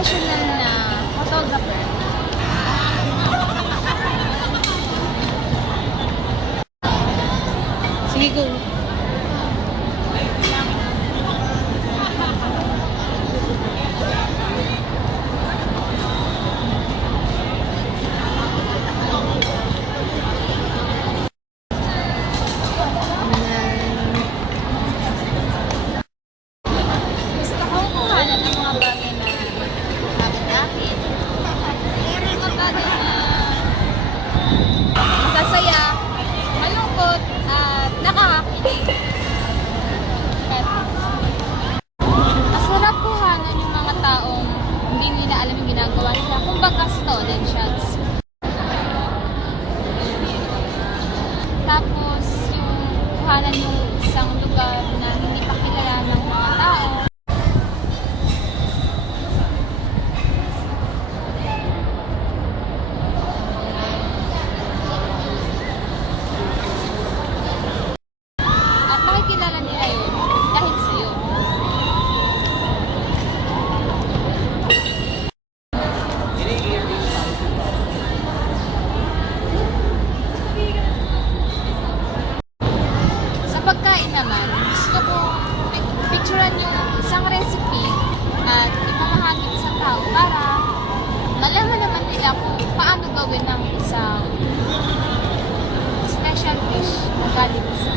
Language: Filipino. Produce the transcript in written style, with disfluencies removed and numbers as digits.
professional na photographer. Sige, go. Gusto ko kuhanan ng mga bagay na kapit-kapit. Mga bagay na masasaya, malungkot, at nakakakilig. At masarap kuhanan yung mga taong hindi nila alam yung ginagawa nila. Kumbaga stolen shots. Tapos yung kuhanan yung isang lugar na hindi pa kilala ng mga tao. At makikilala nila yun dahil sa'yo. Sa pagkain naman, gusto ko picturean yung isang recipe at ipamahagi sa tao para malaman naman nila kung paano gawin ng isang special dish na galing sa